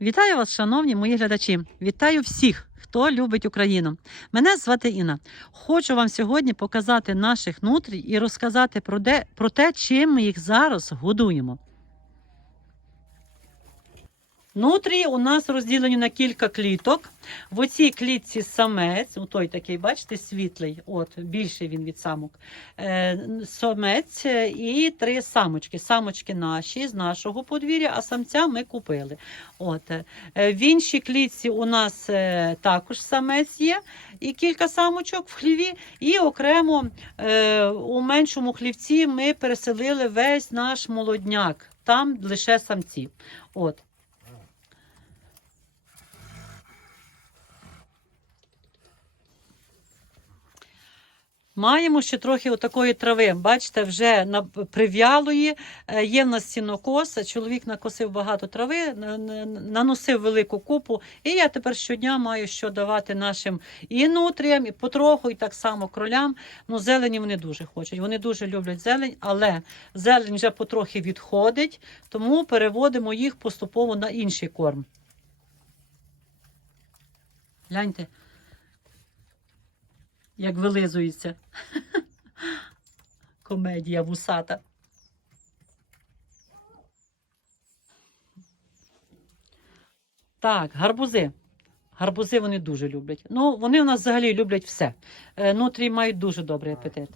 Вітаю вас, шановні мої глядачі! Вітаю всіх, хто любить Україну. Мене звати Інна. Хочу вам сьогодні показати наших нутрій і розказати про, де, про те, чим ми їх зараз годуємо. Нутрії у нас розділені на кілька кліток. В оцій клітці самець, у той такий, бачите, світлий, от, більший він від самок. Е, самець е, і три самочки. Самочки наші з нашого подвір'я, а самця ми купили. От. е, В іншій клітці у нас також самець є, і кілька самочок в хліві. І окремо у меншому хлівці ми переселили весь наш молодняк. Там лише самці. От. Маємо ще трохи отакої трави. Бачите, вже на- прив'ялої. Е, Є в нас сінокос. Чоловік накосив багато трави, на- на- наносив велику купу. І я тепер щодня маю що давати нашим і нутріям, і потроху, і так само кролям. Ну, зелені вони дуже хочуть. Вони дуже люблять зелень, але зелень вже потрохи відходить, тому переводимо їх поступово на інший корм. Гляньте, як вилизується. Комедія вусата. Так, гарбузи. Гарбузи вони дуже люблять. Ну, вони у нас взагалі люблять все. Е, Нутрі мають дуже добрий апетит.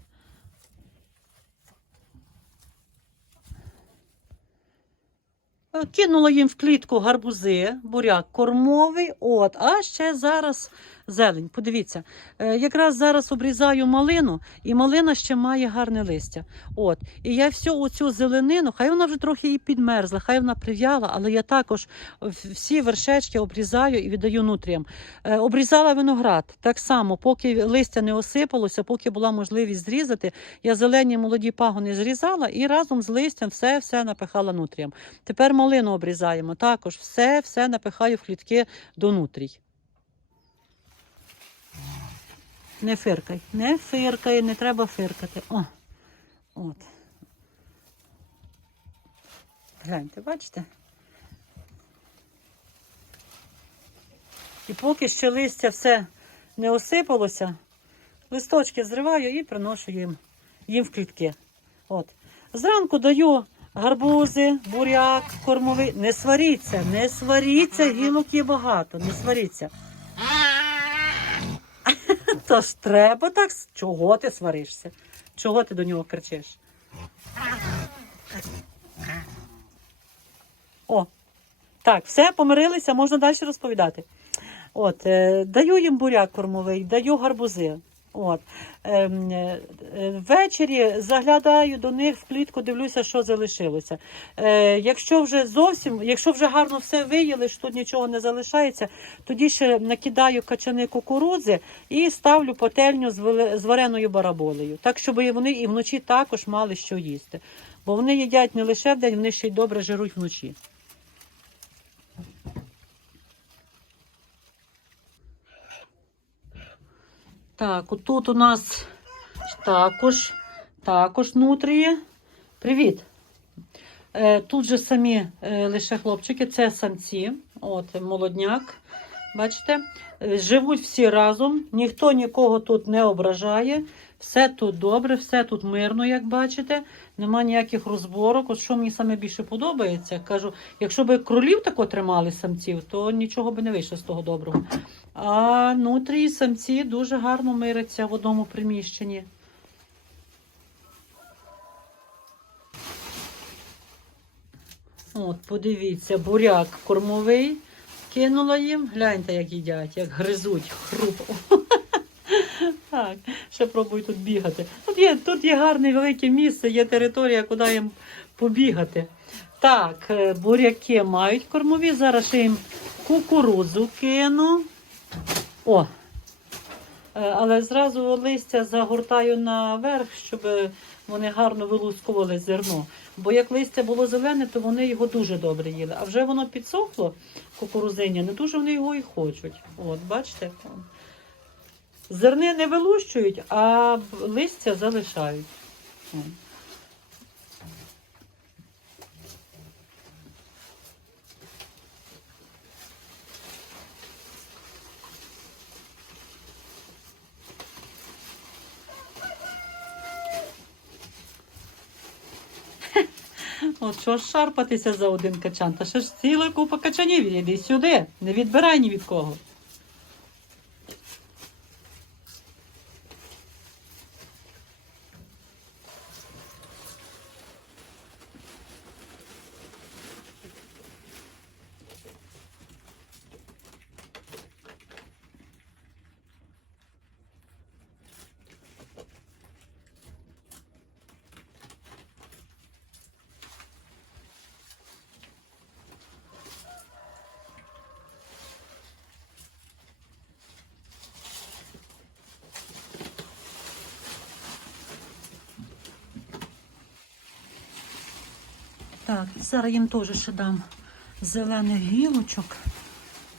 Е, Кинула їм в клітку гарбузи, буряк кормовий, от, а ще зараз зелень. Подивіться, е, якраз зараз обрізаю малину, і малина ще має гарне листя. От, і я всю оцю зеленину, хай вона вже трохи і підмерзла, хай вона прив'яла, але я також всі вершечки обрізаю і віддаю нутріям. Е, Обрізала виноград так само, поки листя не осипалося, поки була можливість зрізати, я зелені молоді пагони зрізала і разом з листям все все напихала нутріям. Тепер малину обрізаємо. Також все все напихаю в клітки до нутрій. Не фиркай, не фиркай, не треба фиркати. О, от. Гляньте, бачите? І поки ще листя все не осипалося, листочки зриваю і приношу їм, їм в клітки. От. Зранку даю гарбузи, буряк, кормовий. Не сваріться, не сваріться, гілок є багато, не сваріться. То ж треба так. Чого ти сваришся? Чого ти до нього кричиш? О, так, все, помирилися, можна далі розповідати. От, е, даю їм буряк кормовий, даю гарбузи. От. Ем, е, е, ввечері заглядаю до них в клітку, дивлюся, що залишилося. Е, якщо вже зовсім, якщо вже гарно все виїли, що тут нічого не залишається, тоді ще накидаю качани кукурудзи і ставлю пательню з, вареною бараболею, так щоб вони і вночі також мали що їсти. Бо вони їдять не лише вдень, вони ще й добре жируть вночі. Так, отут у нас також, також нутрії. Привіт. Е, тут же самі е, лише хлопчики, це самці, от молодняк. Бачите, Е, живуть всі разом, ніхто нікого тут не ображає. Все тут добре, все тут мирно, як бачите. Нема ніяких розборок. От що мені саме більше подобається, кажу, якщо б кролів тако тримали самців, то нічого би не вийшло з того доброго. А нутрії самці дуже гарно миряться в одному приміщенні. От, подивіться, буряк кормовий кинула їм. Гляньте, як їдять, як гризуть, хруп. Так, ще пробую тут бігати. Тут є, тут є гарне велике місце, є територія, куди їм побігати. Так, е, буряки мають кормові. Зараз ще їм кукурудзу кину. О! Е, Але зразу листя загортаю наверх, щоб вони гарно вилускували зерно. Бо як листя було зелене, то вони його дуже добре їли. А вже воно підсохло, кукурузиння, не дуже вони його і хочуть. От, бачите? Зерни не вилущують, а листя залишають. О. От що ж шарпатися за один качан? Та ще ж ціла купа качанів. Іди сюди. Не відбирай ні від кого. Так, зараз їм теж ще дам зелених гілочок.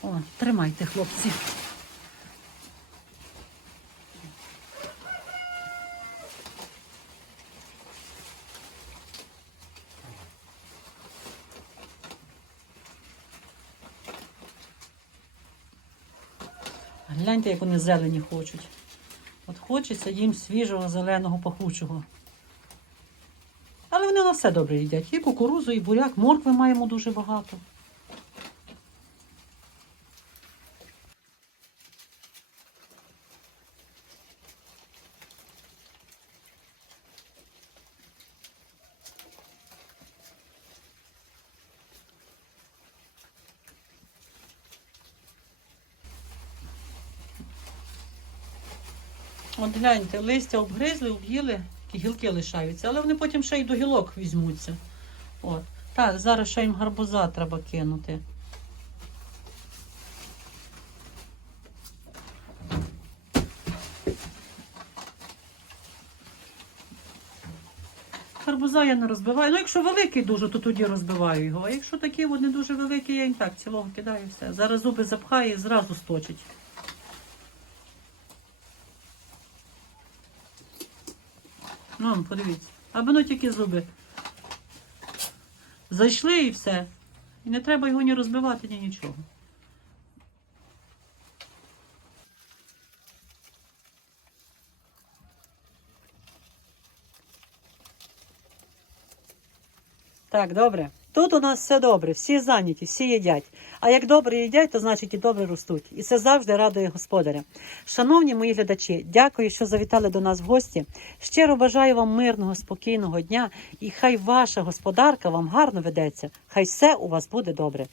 О, тримайте, хлопці. Гляньте, як вони зелені хочуть. От хочеться їм свіжого, зеленого, пахучого. На все добре їдять. І кукурузу, і буряк, моркви маємо дуже багато. От гляньте, листя обгризли, об'їли, гілки лишаються, але вони потім ще й до гілок візьмуться. От. Так, зараз ще їм гарбуза треба кинути. Гарбуза я не розбиваю. Ну, якщо великий дуже, то тоді розбиваю його. А якщо такий не дуже великий, я їм так цілого кидаю все. Зараз зуби запхає і зразу сточить. Ну, подивіться. Аби ну тільки зуби. Зайшли і все. І не треба його ні розбивати, ні нічого. Так, добре. Тут у нас все добре, всі зайняті, всі їдять. А як добре їдять, то значить і добре ростуть. І це завжди радує господаря. Шановні мої глядачі, дякую, що завітали до нас в гості. Щиро бажаю вам мирного, спокійного дня і хай ваша господарка вам гарно ведеться. Хай все у вас буде добре.